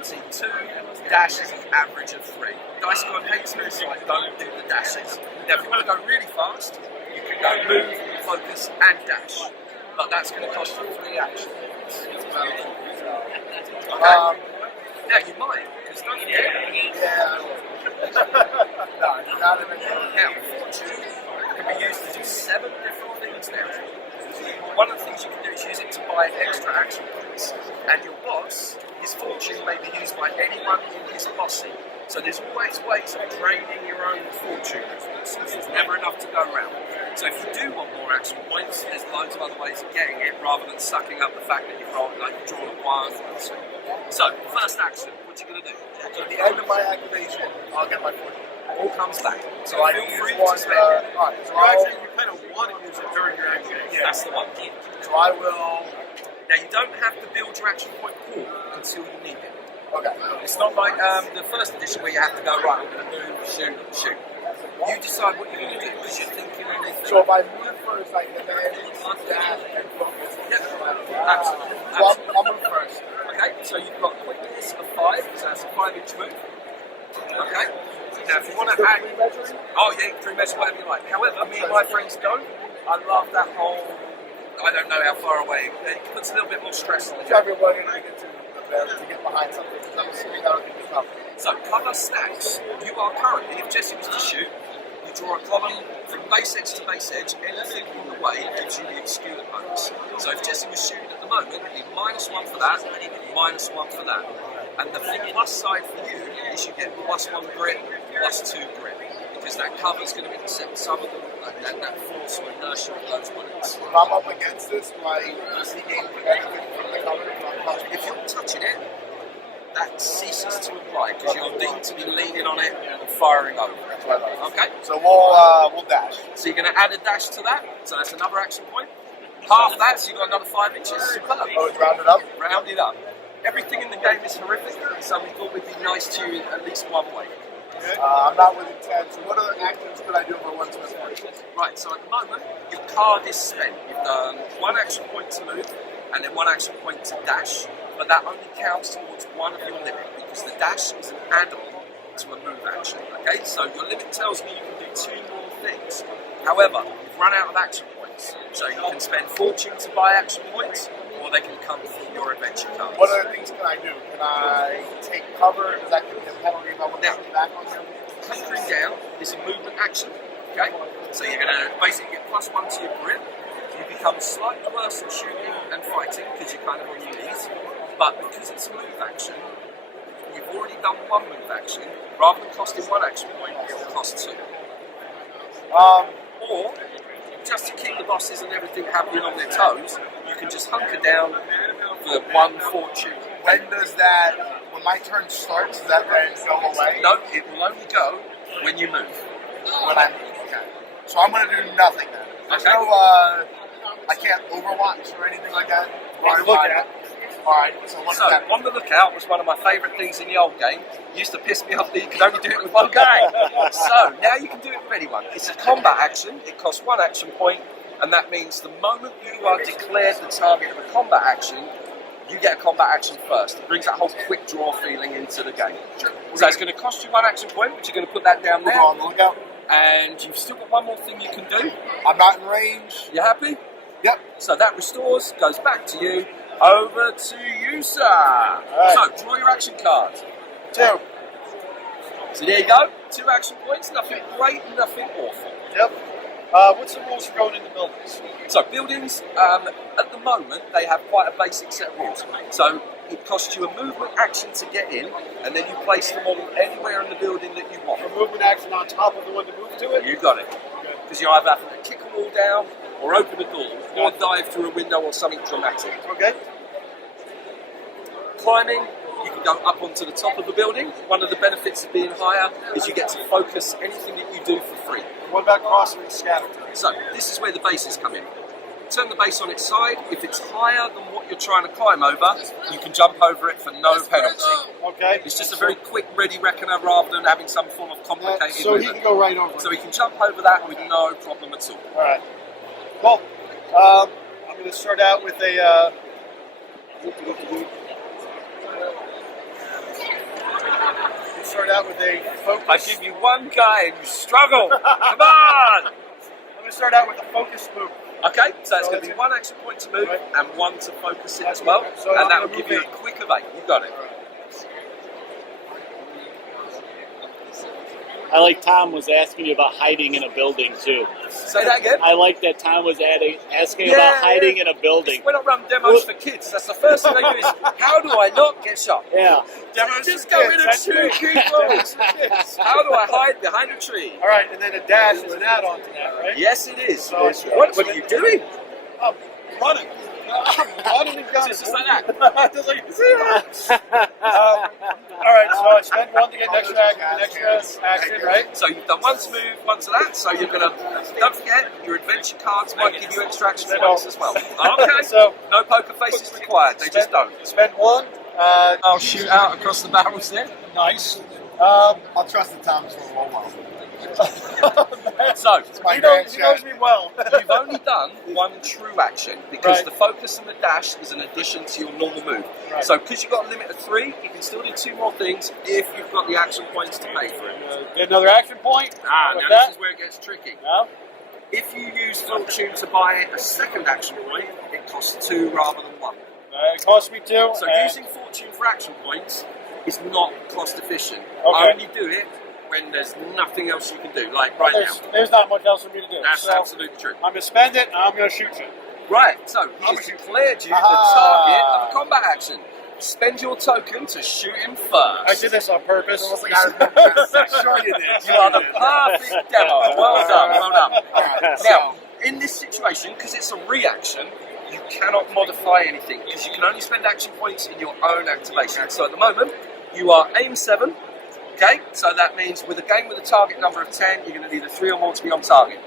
penalty 2, dash is an average of 3. Dice God hates me, so I don't do the dashes. Now, if you want to go really fast, you can go move, focus, and dash. But that's going to cost you 3 actions. Now, you might, because don't forget. Now, fortune can be used to do 7 different things now. One of the things you can do is use it to buy extra action points. And your boss, his fortune may be used by anyone in his posse. So there's always ways of draining your own fortune. There's never enough to go around. So if you do want more action points, there's loads of other ways of getting it rather than sucking up the fact that you've drawn a 1 or 2. So, first action, what are you going to do? At the end of my activation, I'll get my fortune. All comes back. So I feel use free one. to spend it. Alright, so You kind of want to use it during your activation. Yeah. That's the one. So I will. Now you don't have to build your action point pool until you need it. Okay. It's not like the first edition where you have to go, right, I'm going to move, shoot. You decide what you're going to do because you're thinking anything. So if I move first, I can then dash and focus. Yep, absolutely. So I'll move first. Okay, so you've got quickness of 5, so that's a 5-inch move. Okay. Now, if you want to add, oh yeah, pre-measure whatever you like. However, me and my friends don't. I love that whole. I don't know how far away. It puts a little bit more stress on the game. Everyone to get to get behind something because I'm assuming that'll be tough. So cover stacks. You are currently, if Jesse was to shoot, you draw a column from base edge to base edge. Anything on the way gives you the obscure bonus. So if Jesse was shooting at the moment, it'd be -1 for that, -1 for that. And the plus side for you is you get +1 grit, +2 grit. Because that cover's going to accept some of that force or inertia of those bullets. If I'm up against this, do I see gain benefit from the cover? If you're touching it, that ceases to apply because you're deemed to be leaning on it and firing over it. Okay? So we'll dash. So you're going to add a dash to that, so that's another action point. Half that, so you've got another 5 inches. Superb. Oh, it's rounded up? Rounded up. Everything in the game is horrific, so we thought we'd be nice to you in at least one way. I'm not with intent, so what other actions could I do for 1 Swiss point? Right, so at the moment, your card is spent. You've done 1 action point to move, and then 1 action point to dash, but that only counts towards one of your limit, because the dash is an add-on to a move action, okay? So your limit tells me you can do 2 more things. However, you've run out of action points, so you can spend fortune to buy action points, or they can come from your adventure cards. What other things can I do? Can I take cover? Does that give me a penalty if I want to shoot back on him? Hunkering down is a movement action, okay? So you're going to basically get +1 to your grip. You become slightly worse at shooting and fighting because you're kind of on your knees. But because it's a move action, you've already done 1 move action. Rather than costing 1 action point, it will cost 2. Or, just to keep the bosses and everything happy on their toes, you can just hunker down for 1 fortune. When my turn starts, does that then go away? No, it will only go when you move. When I'm okay. So I'm going to do nothing then. There's Okay. no, I can't overwatch or anything like that? Alright, so what is that? On the Lookout was one of my favourite things in the old game. It used to piss me off that you could only do it with 1 guy. So, now you can do it with anyone. It's a combat action, it costs 1 action point, and that means the moment you are declared the target of a combat action, you get a combat action first. It brings that whole quick draw feeling into the game. Sure. So it's going to cost you 1 action point, but you're going to put that down there. On the lookout. And you've still got 1 more thing you can do. I'm not in range. You happy? Yep. So that restores, goes back to you. Over to you, sir. Right. So, draw your action card. 2. So there you go. 2 action points. Nothing great, nothing awful. Yep. What's the rules for going into buildings? So buildings, at the moment, they have quite a basic set of rules. So it costs you a movement action to get in, and then you place them on anywhere in the building that you want. A movement action on top of the one to move to it? You got it. Because you either have to kick a wall down, or open a door, or dive through a window or something dramatic. Okay. Climbing, you can go up onto the top of the building. One of the benefits of being higher is you get to focus anything that you do for free. What about crossing the scatter? So, this is where the bases come in. Turn the base on its side. If it's higher than what you're trying to climb over, you can jump over it for no penalty. Okay. It's just a very quick, ready reckoner rather than having some form of complicated So he movement. can go right over it. So he can jump over that with no problem at all. Alright. Well, I'm going to start out with a... We start out with a focus. I give you one guy and you struggle. Come on! I'm going to start out with a focus move. Okay, so it's going to be one action point to move and one to focus it as well. So And that will give you a quick of 8. You got it. I like Tom was asking you about hiding in a building too. Say that again. I like that Tom was asking about hiding in a building. When I run demos for kids, that's the first thing they do is, how do I not get shot? Yeah. Demos Just for go in kids. and That's shoot good. people. Demos for kids. How do I hide behind a tree? All right, and then a dash is an add-on to that, right? Yes, it is. So it's- What are you doing? I'm running. I'm running and gunning. Just like that. Just like, all right, so I spend 1 to get an extra action, right? So you've done one to move, one to that. So you're gonna. Don't forget, your adventure cards might give you extra action points as well. Okay. So No poker faces required. They just don't. spend 1. I'll shoot out across the barrels there. Nice. I'll trust the Thomas for a while. So My he man knows me well. you've only done one true action because Right. the focus and the dash is an addition to your normal move. Right. So because you've got a limit of 3, you can still do 2 more things if you've got the action points to pay for it. Get another action point. Now with this that. is where it gets tricky. No? If you use Fortune to buy a second action point, it costs 2 rather than 1. It cost me 2. So and using Fortune for action points is not cost efficient. Okay. Only do it when there's nothing else you can do, like right now. there's not much else for me to do. That's so absolutely true. I'm going to spend it, and I'm going to shoot you. Right, so he's declared you the target of a combat action. Spend your token to shoot him first. I did this on purpose. Almost like I sure you did. You are the perfect demo. Well done, well done. Alright, Now, in this situation, because it's a reaction, you cannot modify anything because you can only spend action points in your own activation. So at the moment, you are aim 7. Okay, so that means with a game with a target number of 10, you're going to need a 3 or more to be on target.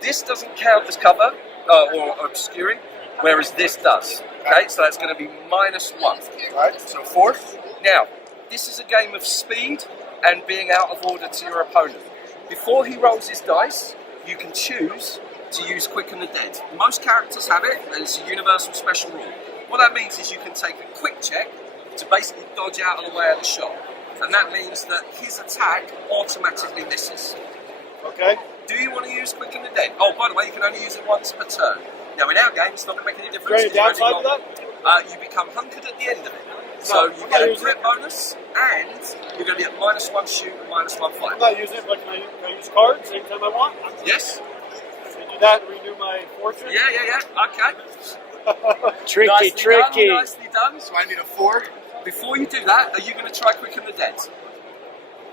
This doesn't count as cover or obscuring, whereas this does. Okay, so that's going to be -1. Right? So 4. Now, this is a game of speed and being out of order to your opponent. Before he rolls his dice, you can choose to use Quicken the Dead. Most characters have it, and it's a universal special rule. What that means is you can take a quick check to basically dodge out of the way of the shot. And that means that his attack automatically misses. Okay. Do you want to use Quicken the Dead? Oh, by the way, you can only use it once per turn. Now, in our game, it's not going to make any difference. Is there any downside to that? You become hunkered at the end of it. So you get a grip bonus, and you're going to be at -1 shoot and -1 I'm fight. not using it, but can I use cards anytime I want? Yes? Can I do that and renew my fortune? Yeah. Okay. Tricky, Nicely tricky. Done, nicely done. So I need a 4. Before you do that, are you going to try Quicken the Dead?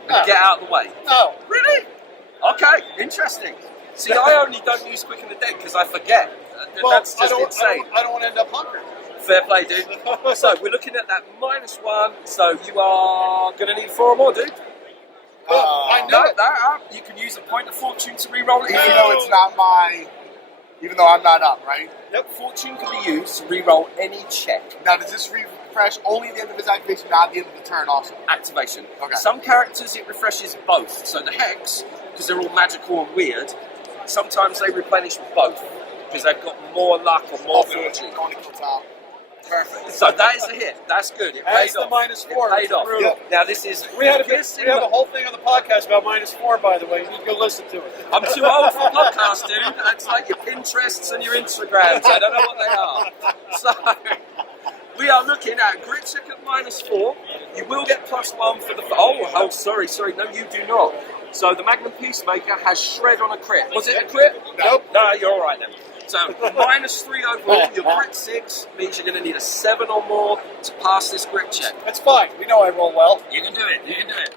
No. Get out of the way. No. Really? Okay, interesting. See, I only don't use Quicken the Dead because I forget. That's just insane. I don't want to end up hungry. Fair play, dude. So we're looking at that -1. So you are going to need 4 or more, dude. I No, know it. that you can use a point of fortune to re-roll it. Even though it's not even though I'm not up, right? Yep, fortune can be used to re-roll any check. Now, does this refresh only at the end of his activation, not at the end of the turn also? Activation. Okay. Some characters it refreshes both. So the Hex, because they're all magical and weird, sometimes they replenish both because they've got more luck or more fortune. Going to kill Tom. Perfect. So that is a hit. That's good. It That's paid the off. -4. It paid off. Brutal. Now this is We have a whole thing on the podcast about -4, by the way. You need to go listen to it. I'm too old for podcasts, dude. That's like your Pinterests and your Instagrams. I don't know what they are. So we are looking at a grit check at -4. You will get +1 for the. Oh, sorry. No, you do not. So the Magnum Peacemaker has shred on a crit. Was it a crit? Nope. No, you're all right then. So -3 overall. Your grit 6 means you're going to need a 7 or more to pass this grit check. That's fine. We know I roll well. You can do it. You can do it.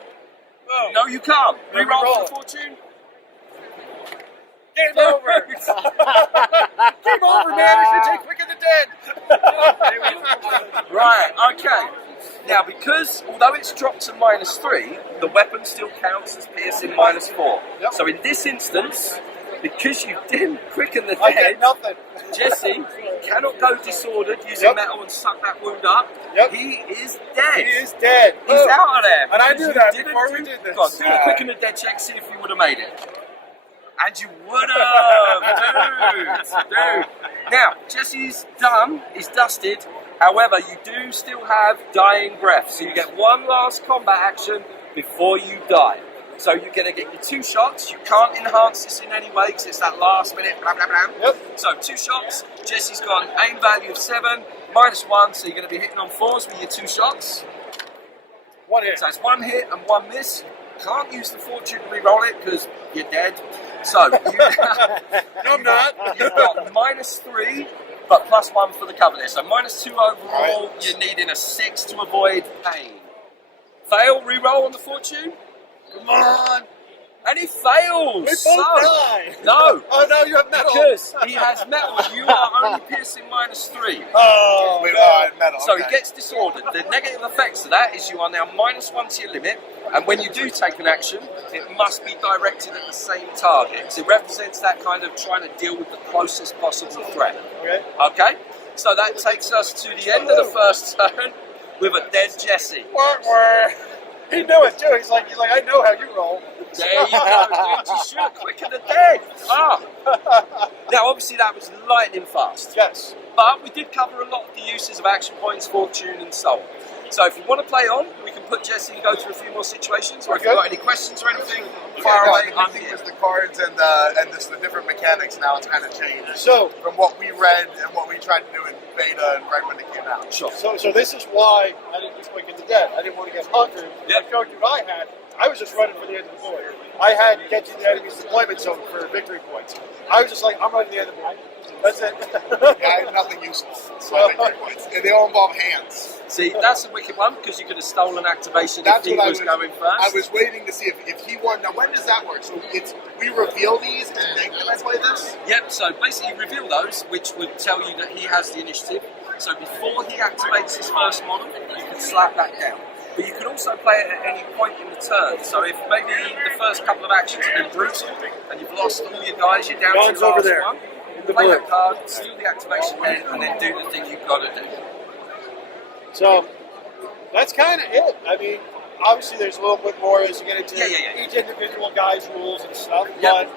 Oh. No, you can't. Let me Reroll roll for it. fortune. Game over. Game over, man. I should take Quick of the Dead. Right, okay. Now, because although it's dropped to -3, the weapon still counts as piercing -4. Yep. So in this instance, because you didn't quicken the I get dead, nothing. Jesse cannot go disordered using Yep. metal and suck that wound up. Yep. He is dead. He is dead. He's Boom. out of there. And I because knew you that didn't before we did this. Go on, do the quicken the dead check, see if you would have made it. And you would have, dude. Now, Jesse's done, he's dusted, However, you do still have dying breath, so you get one last combat action before you die. So you're going to get your 2 shots. You can't enhance this in any way because it's that last minute, blah, blah, blah. Yep. So 2 shots. Jesse's got an aim value of 7, -1, so you're going to be hitting on 4s with your 2 shots. 1 hit. So it's 1 hit and 1 miss. Can't use the fortune to reroll it because you're dead. So you, No, I'm not. you've got -3, but +1 for the cover there. So -2 overall. Right. You're needing a 6 to avoid pain. Fail, reroll on the fortune. Come on. And he fails. We both So- die. No, Oh, no, you have metal. because he has metal. You are only piercing -3. Oh, Wait, God. metal. So okay. he gets disordered. The negative effects of that is you are now -1 to your limit, and when you do take an action, it must be directed at the same target. Because it represents that kind of trying to deal with the closest possible threat. Okay. Okay? So that takes us to the end of the first turn with a dead Jesse. He knew it too. He's like, I know how you roll. There you go, dude. You shoot it quicker than dead. Ah. Now, obviously, that was lightning fast. Yes. But we did cover a lot of the uses of action points, fortune, and so on. So if you want to play on, we can put Jesse and go through a few more situations. Or if you've got any questions or anything, fire away. The I'm big thing here. was the cards and just the different mechanics. Now it's kind of changed. So, From what we read and what we tried to do in beta and right when it came out. Sure. so this is why I didn't just Quick in the Dead. I didn't want to get hunkered. Yep. I showed you what I had. I was just running for the end of the board. I had get to the enemy's deployment zone for victory points. I was just like, I'm running the end of the board. That's it. Yeah, I had nothing useful. So I think points. And they all involve hands. See, that's a wicked one because you could have stolen activation That's if he what was going first. I was waiting to see if he won. Now, when does that work? So we reveal these and then can I play this? Yep, so basically you reveal those, which would tell you that he has the initiative. So before he activates his first model, you can slap that down. But you can also play it at any point in the turn. So if maybe the first couple of actions have been brutal and you've lost all your guys, you're down John's to the last over there. one, In the play blue. that card, steal the activation then, and then do the thing you've got to do. So that's kind of it. I mean, obviously there's a little bit more as you get into Yeah. each individual guy's rules and stuff, Yep. but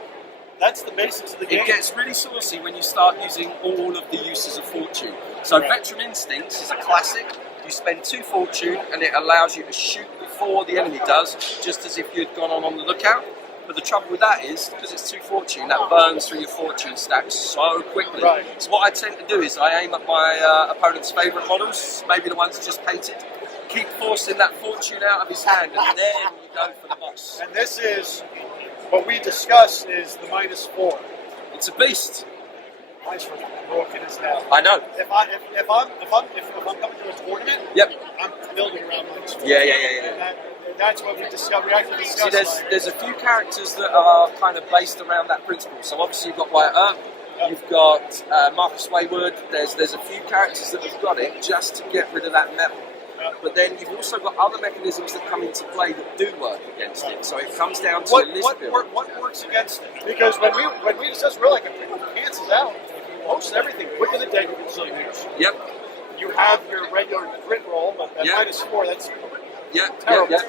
that's the basics of the game. It gets really saucy when you start using all of the uses of fortune. So Right. Veteran Instincts is a classic. You spend 2 fortune and it allows you to shoot before the enemy does, just as if you'd gone on the lookout. But the trouble with that is, because it's 2 fortune, that burns through your fortune stack so quickly. Right. So what I tend to do is I aim at my opponent's favourite models, maybe the ones just painted, keep forcing that fortune out of his hand, and then you go for the boss. And this is what we discuss is the -4. It's a beast. Mine's for broken as hell. I know. If I'm coming to a tournament, Yep. I'm building around -4. Yeah. And that's what we discussed. We actually See, discussed. there's a few characters that are kind of based around that principle. So obviously you've got Wyatt Earp, you've got Marcus Wayward. There's a few characters that have got it just to get rid of that metal. But then you've also got other mechanisms that come into play that do work against it. So it comes down to what a list build. works against it? Because when we discussed, we're like, it cancels out most everything. Quick in the Dead you can still use. Yep. You have your regular crit roll, but at Yeah. -4, that's Yep. terrible.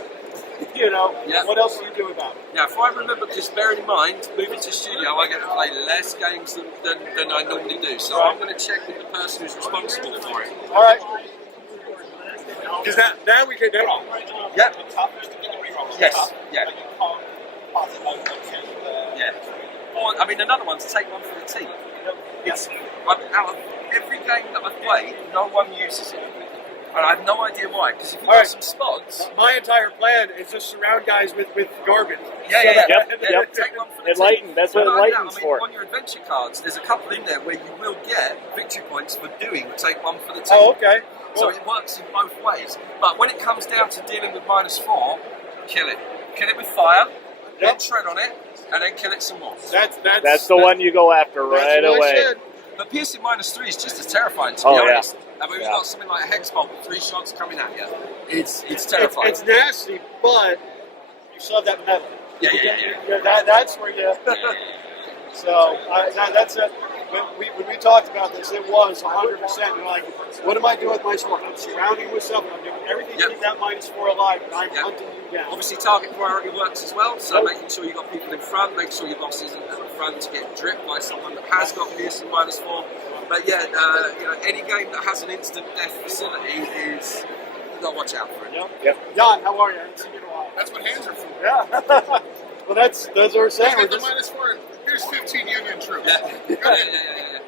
You know, Yeah. what else do you do about it? Now, if I remember, just bearing in mind, moving to studio, I get to play less games than I normally do. So I'm going to check with the person who's responsible for it. All right. Because now we can do it. Yep. Yes. Yeah. Yeah. Or, I mean, another one to take one for the team. It's out of every game that I've played, no one uses it. And I have no idea why. Because if you've got Alright. some spots, My entire plan is just surround guys with garbage. yeah. Yep. Take one for the Enlighten. team. That's what Not only that, Enlighten's I mean, for. on your adventure cards, there's a couple in there where you will get victory points for doing take one for the team. Oh, okay. So Cool. it works in both ways. But when it comes down to dealing with -4, kill it. Kill it with fire, then Yep. tread on it, and then kill it some more. That's the one you go after right that's what I away. said. But piercing -3 is just as terrifying, to be Oh, yeah. honest. I mean, we've Yeah. got something like a hex bolt with 3 shots coming at you. It's terrifying. It's nasty, but you still have that metal. Yeah. That's where you. So that's it. when we talked about this, it was 100%. You're like, what am I doing with my sport? I'm surrounding myself. I'm doing everything to keep that -4 alive, and I'm hunting you down. Obviously, target priority works as well. So making sure you've got people in front, making sure your boss isn't at the front to get dripped by someone that has got piercing -4. But yeah, any game that has an instant death facility is you got to watch out for it. Yep. Jan, how are you? I haven't seen you in a while. That's what hands are for. Yeah. Well, that's what we're saying. Get the -4. Here's 15 Union troops. Yeah.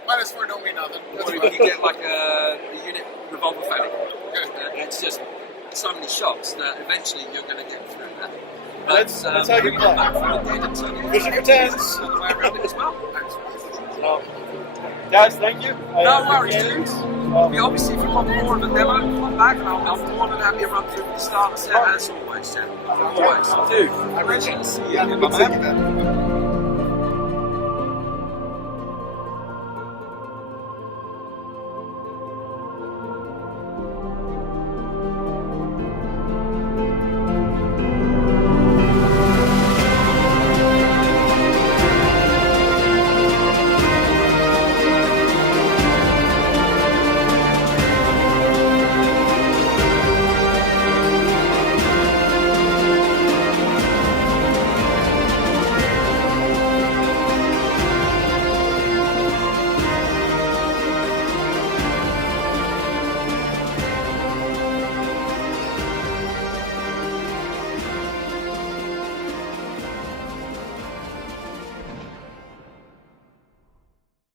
-4 don't mean nothing. That's Or fine. you get like a unit revolver fanning. It's just so many shots that eventually you're going to get through that. But, That's how you play. back from the dead and turning Vision for tens. all the way around it as well. Guys, thank you. No worries, dude. Obviously, if you want more of a demo, come back and I'll more than happy to run through the start set as always, Sam. Always. Dude, pleasure to see you. Good to see you, man.